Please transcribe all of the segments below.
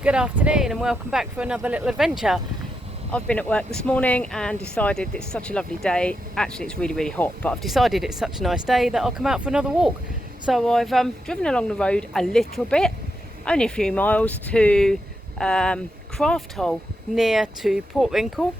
Good afternoon and welcome back for another little adventure. I've been at work this morning and decided it's such a lovely day. Actually, it's really hot, but I've decided it's such a nice day that I'll come out for another walk. So I've driven along the road a little bit, only a few miles, to Tregantle near to Portwrinkle.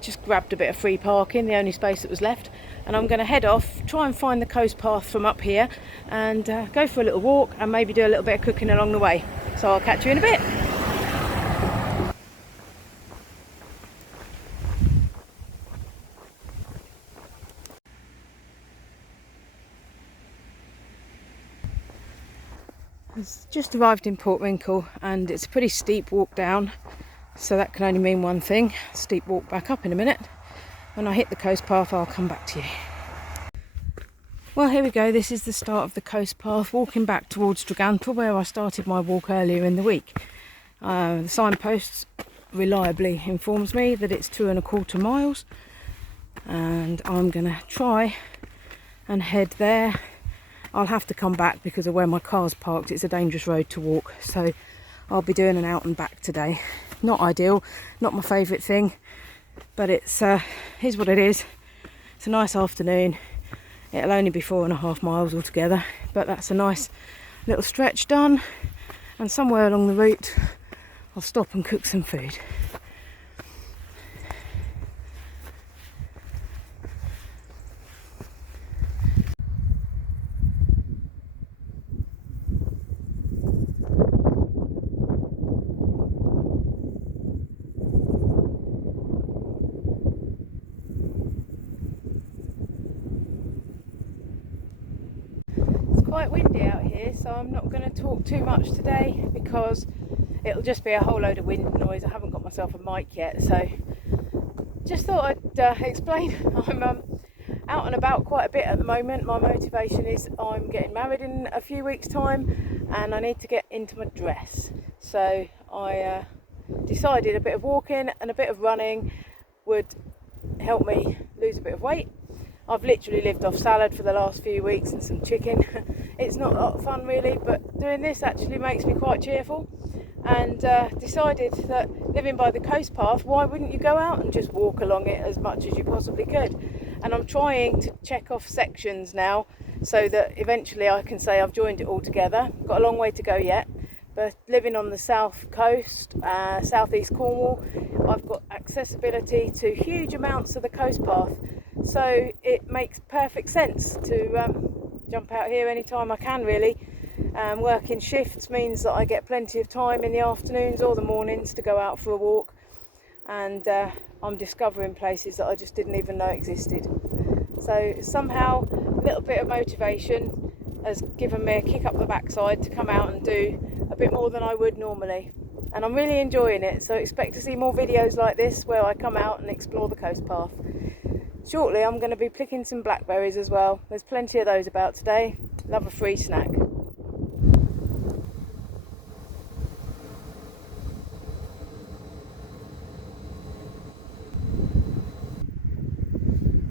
Just grabbed a bit of free parking, the only space that was left, and I'm going to head off, try and find the coast path from up here and go for a little walk and maybe do a little bit of cooking along the way. So I'll catch you in a bit. I've just arrived in Portwrinkle and it's a pretty steep walk down, so that can only mean one thing: steep walk back up in a minute. When I hit the coast path, I'll come back to you. Well, here we go. This is the start of the coast path, walking back towards Tregantle, where I started my walk earlier in the week. The signpost reliably informs me that it's 2¼ miles, and I'm going to try and head there. I'll have to come back because of where my car's parked. It's a dangerous road to walk, so I'll be doing an out and back today. Not ideal, not my favourite thing, but it's here's what it is. It's a nice afternoon. It'll only be 4½ miles altogether, but that's a nice little stretch done, and somewhere along the route I'll stop and cook some food. Quite windy out here, so I'm not going to talk too much today because it'll just be a whole load of wind noise. I haven't got myself a mic yet, so just thought I'd explain. I'm out and about quite a bit at the moment. My motivation is I'm getting married in a few weeks' time and I need to get into my dress, so I decided a bit of walking and a bit of running would help me lose a bit of weight. I've literally lived off salad for the last few weeks and some chicken. It's not a lot of fun really, but doing this actually makes me quite cheerful, and decided that living by the coast path, why wouldn't you go out and just walk along it as much as you possibly could? And I'm trying to check off sections now so that eventually I can say I've joined it all together. Got a long way to go yet, but living on the south coast, southeast Cornwall, I've got accessibility to huge amounts of the coast path. So it makes perfect sense to jump out here anytime I can really. Working shifts means that I get plenty of time in the afternoons or the mornings to go out for a walk, and I'm discovering places that I just didn't even know existed. So somehow a little bit of motivation has given me a kick up the backside to come out and do a bit more than I would normally, and I'm really enjoying it. So expect to see more videos like this where I come out and explore the coast path. Shortly I'm going to be picking some blackberries as well. There's plenty of those about today. Love a free snack.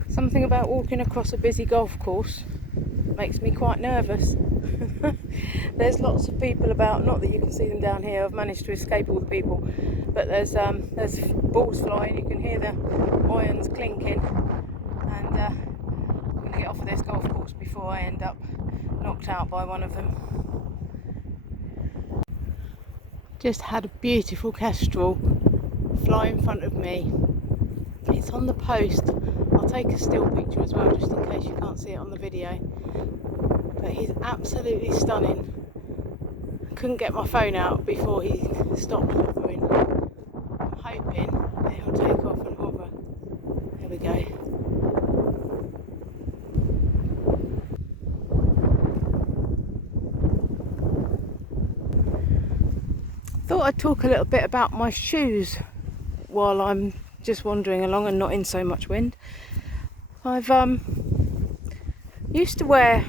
Something about walking across a busy golf course makes me quite nervous. There's lots of people about, not that you can see them down here. I've managed to escape all the people, but there's balls flying. You can hear the irons clinking. And I'm going to get off of this golf course before I end up knocked out by one of them. Just had a beautiful kestrel fly in front of me. It's on the post. I'll take a still picture as well, just in case you can't see it on the video. But he's absolutely stunning. I couldn't get my phone out before he stopped hovering. I'm hoping that he'll take off and hover. Here we go. Thought I'd talk a little bit about my shoes while I'm just wandering along and not in so much wind. I've used to wear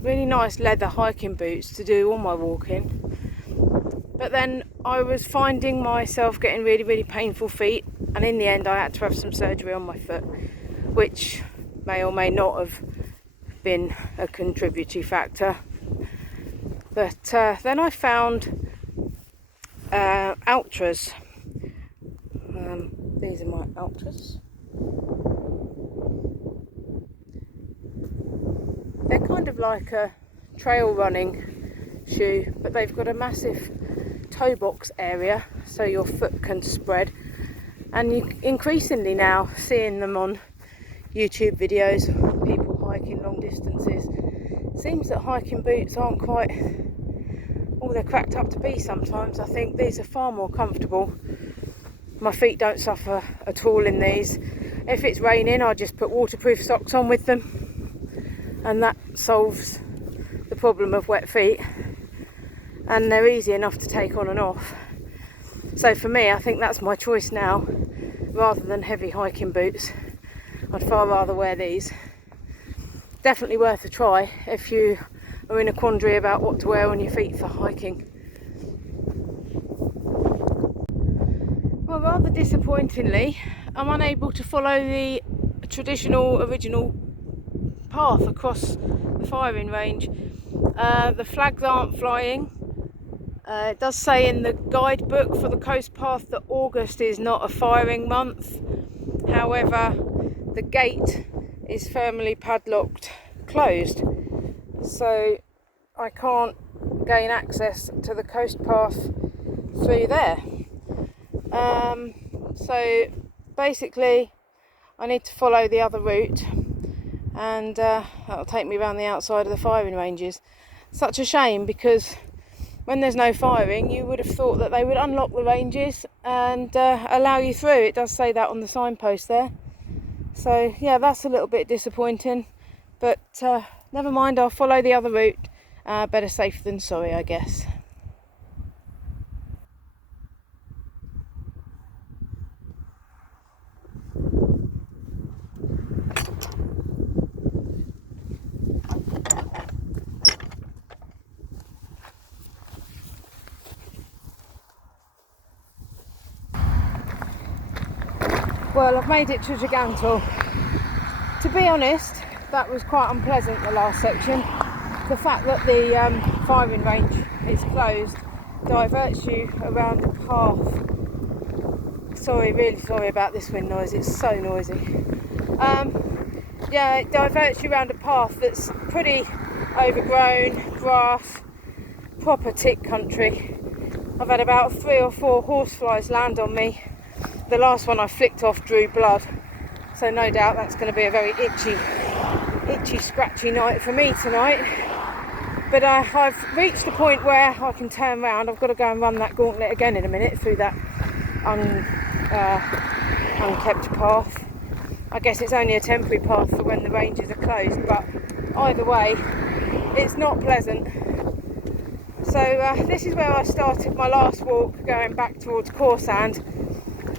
really nice leather hiking boots to do all my walking, but then I was finding myself getting really painful feet, and in the end I had to have some surgery on my foot, which may or may not have been a contributory factor. But then I found ultras. These are my ultras. They're kind of like a trail running shoe, but they've got a massive toe box area so your foot can spread, and you increasingly now seeing them on YouTube videos, people hiking long distances. It seems that hiking boots aren't quite all they're cracked up to be sometimes. I think these are far more comfortable. My feet don't suffer at all in these. If it's raining, I just put waterproof socks on with them, and that solves the problem of wet feet, and they're easy enough to take on and off. So for me, I think that's my choice now, rather than heavy hiking boots. I'd far rather wear these. Definitely worth a try if you are in a quandary about what to wear on your feet for hiking. Well, rather disappointingly, I'm unable to follow the traditional original path across the firing range. The flags aren't flying. It does say in the guidebook for the coast path that August is not a firing month. However, the gate is firmly padlocked closed, so I can't gain access to the coast path through there. So basically I need to follow the other route, and that'll take me around the outside of the firing ranges. Such a shame, because when there's no firing, you would have thought that they would unlock the ranges and allow you through. It does say that on the signpost there. So yeah, that's a little bit disappointing, but never mind, I'll follow the other route. Better safe than sorry, I guess. Well, I've made it to Tregantle. To be honest, that was quite unpleasant, the last section. The fact that the firing range is closed diverts you around a path. Sorry, really sorry about this wind noise, it's so noisy. Yeah, it diverts you around a path that's pretty overgrown, grass, proper tick country. I've had about 3 or 4 horseflies land on me. The last one I flicked off drew blood, so no doubt that's going to be a very itchy, scratchy night for me tonight. But I've reached the point where I can turn round. I've got to go and run that gauntlet again in a minute through that unkept path. I guess it's only a temporary path for when the ranges are closed, but either way, it's not pleasant. So this is where I started my last walk, going back towards Corsand.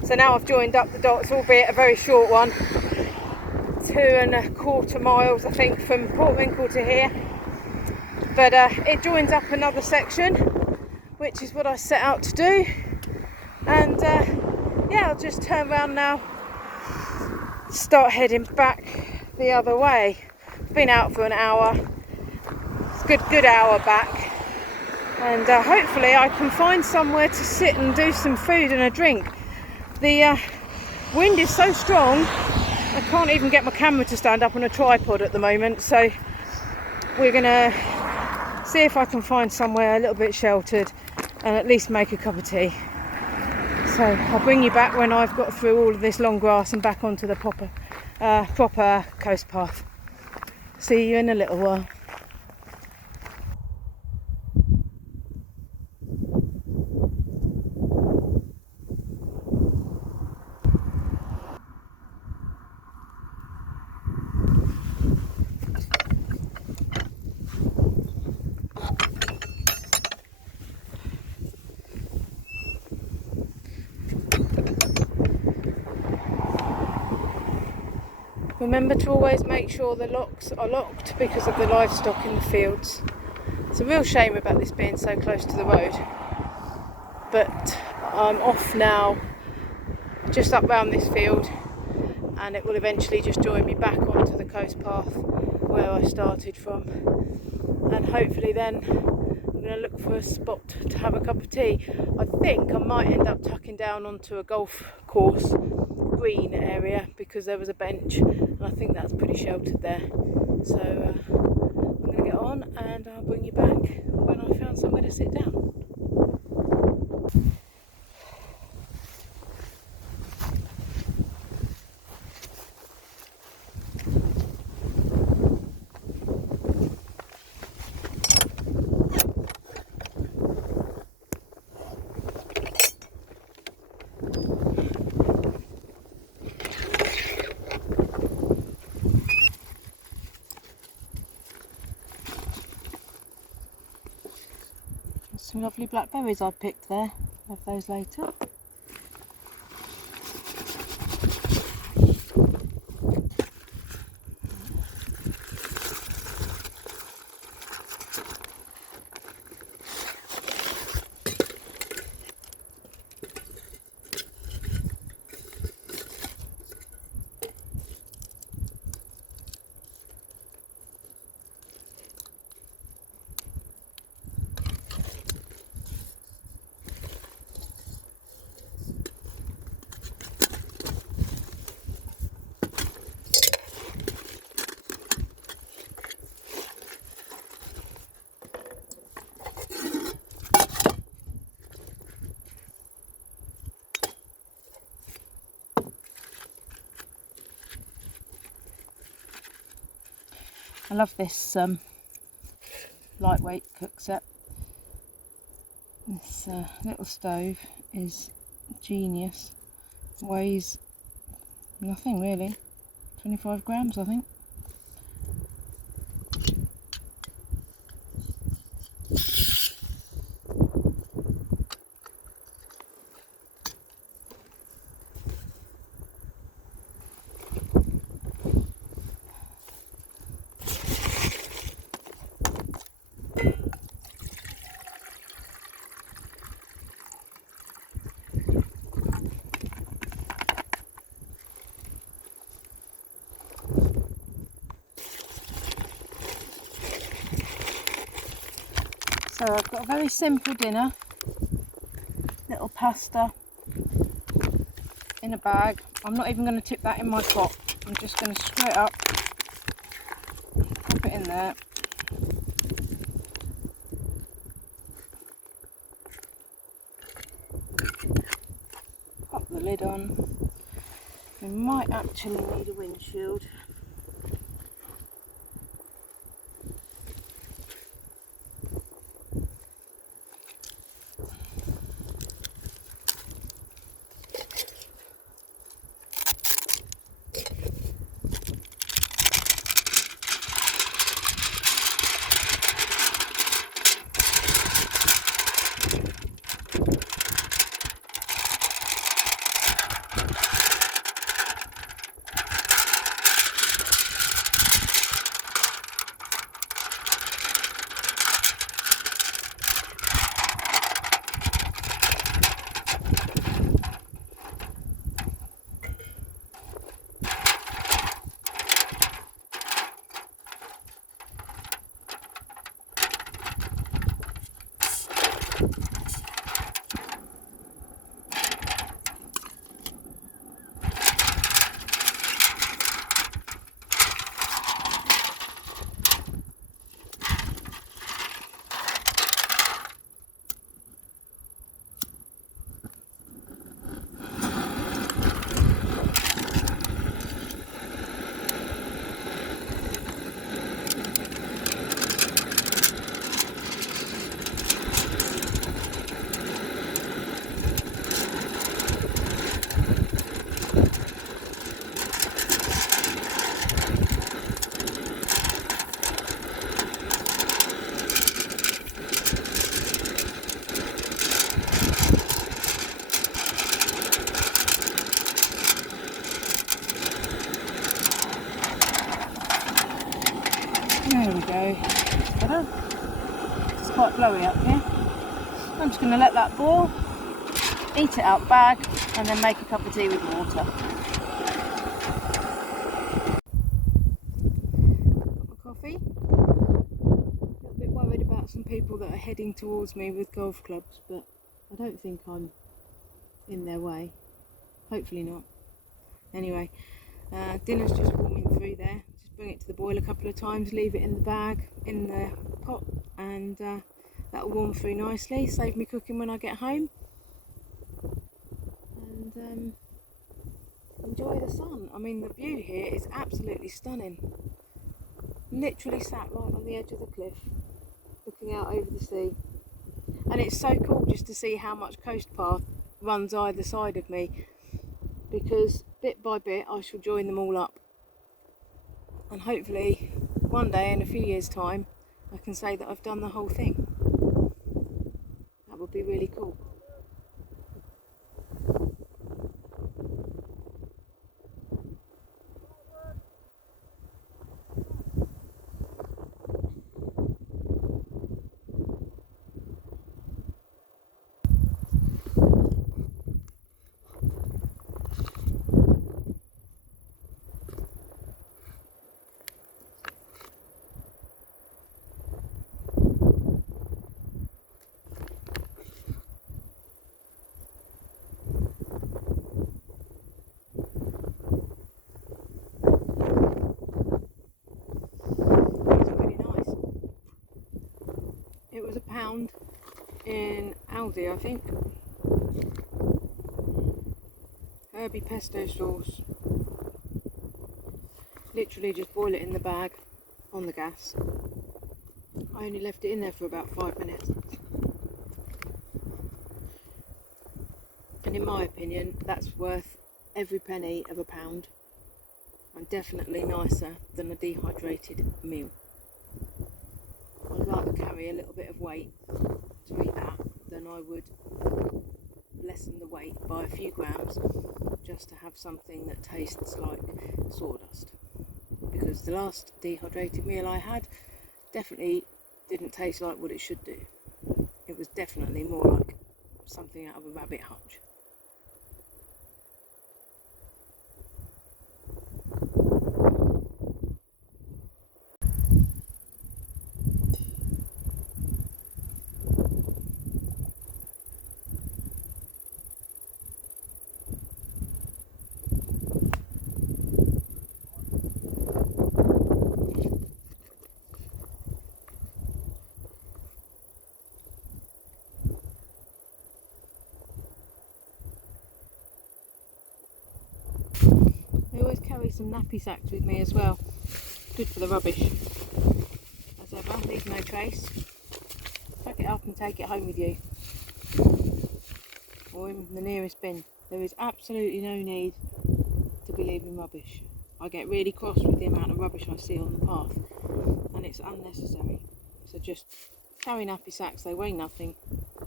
So now I've joined up the dots, albeit a very short one, 2.25 miles I think from Portwrinkle to here. But it joins up another section, which is what I set out to do. And yeah, I'll just turn around now, start heading back the other way. I've been out for an hour, it's a good hour back. And hopefully I can find somewhere to sit and do some food and a drink. The wind is so strong, I can't even get my camera to stand up on a tripod at the moment, so we're going to see if I can find somewhere a little bit sheltered and at least make a cup of tea. So I'll bring you back when I've got through all of this long grass and back onto the proper coast path. See you in a little while. Remember to always make sure the locks are locked because of the livestock in the fields. It's a real shame about this being so close to the road, but I'm off now just up round this field, and it will eventually just join me back onto the coast path where I started from, and hopefully then going to look for a spot to have a cup of tea. I think I might end up tucking down onto a golf course green area because there was a bench and I think that's pretty sheltered there. So I'm going to get on and I'll bring you back when I found somewhere to sit down. Some lovely blackberries I picked there. Have those later. I love this lightweight cook set. This little stove is genius. Weighs nothing really, 25 grams I think. So I've got a very simple dinner, little pasta in a bag. I'm not even going to tip that in my pot, I'm just going to screw it up, pop it in there. Pop the lid on. We might actually need a windshield. There we go. Better. It's quite blowy up here. I'm just going to let that boil, eat it out bag, and then make a cup of tea with water. Got my coffee. A little bit worried about some people that are heading towards me with golf clubs, but I don't think I'm in their way. Hopefully not. Anyway, dinner's just warming through there. Just bring it to the boil a couple of times, leave it in the bag, in the pot, and that'll warm through nicely, save me cooking when I get home. And enjoy the sun. I mean, the view here is absolutely stunning. Literally sat right on the edge of the cliff, looking out over the sea. And it's so cool just to see how much coast path runs either side of me, because bit by bit I shall join them all up, and hopefully one day in a few years' time I can say that I've done the whole thing. That would be really cool. It was £1 in Aldi, I think. Herby pesto sauce. Literally just boil it in the bag on the gas. I only left it in there for about 5 minutes. And in my opinion, that's worth every penny of £1, and definitely nicer than a dehydrated meal. I'd rather carry a little bit of weight to eat that than I would lessen the weight by a few grams just to have something that tastes like sawdust. Because the last dehydrated meal I had definitely didn't taste like what it should do. It was definitely more like something out of a rabbit hutch. I always carry some nappy sacks with me as well. Good for the rubbish. As ever, leave no trace. Pack it up and take it home with you. Or in the nearest bin. There is absolutely no need to be leaving rubbish. I get really cross with the amount of rubbish I see on the path, and it's unnecessary. So just carry nappy sacks, they weigh nothing,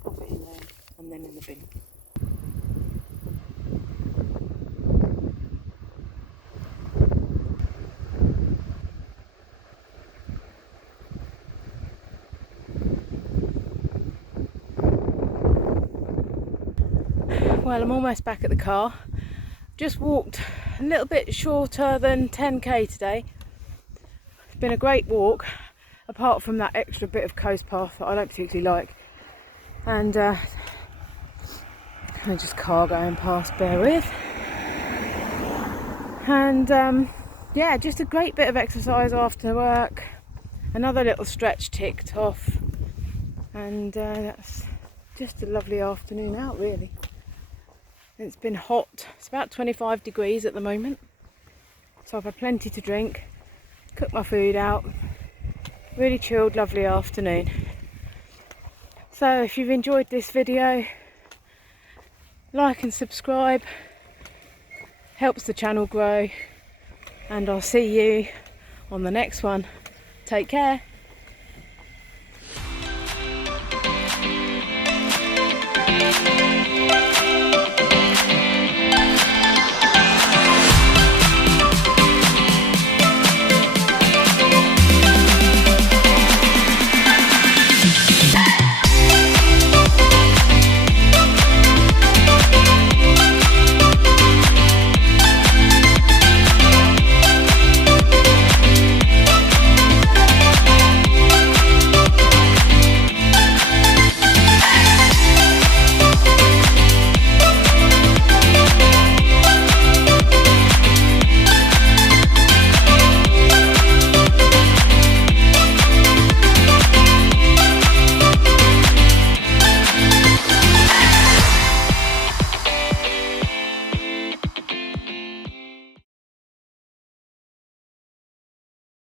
pop it in there and then in the bin. Well, I'm almost back at the car. Just walked a little bit shorter than 10k today. It's been a great walk, apart from that extra bit of coast path that I don't particularly like. And just car going past, bear with. And yeah, just a great bit of exercise after work. Another little stretch ticked off, and that's just a lovely afternoon out, really. It's been hot. It's about 25 degrees at the moment, so I've had plenty to drink, cooked my food out. Really chilled, lovely afternoon. So if you've enjoyed this video, like and subscribe, helps the channel grow, and I'll see you on the next one. Take care.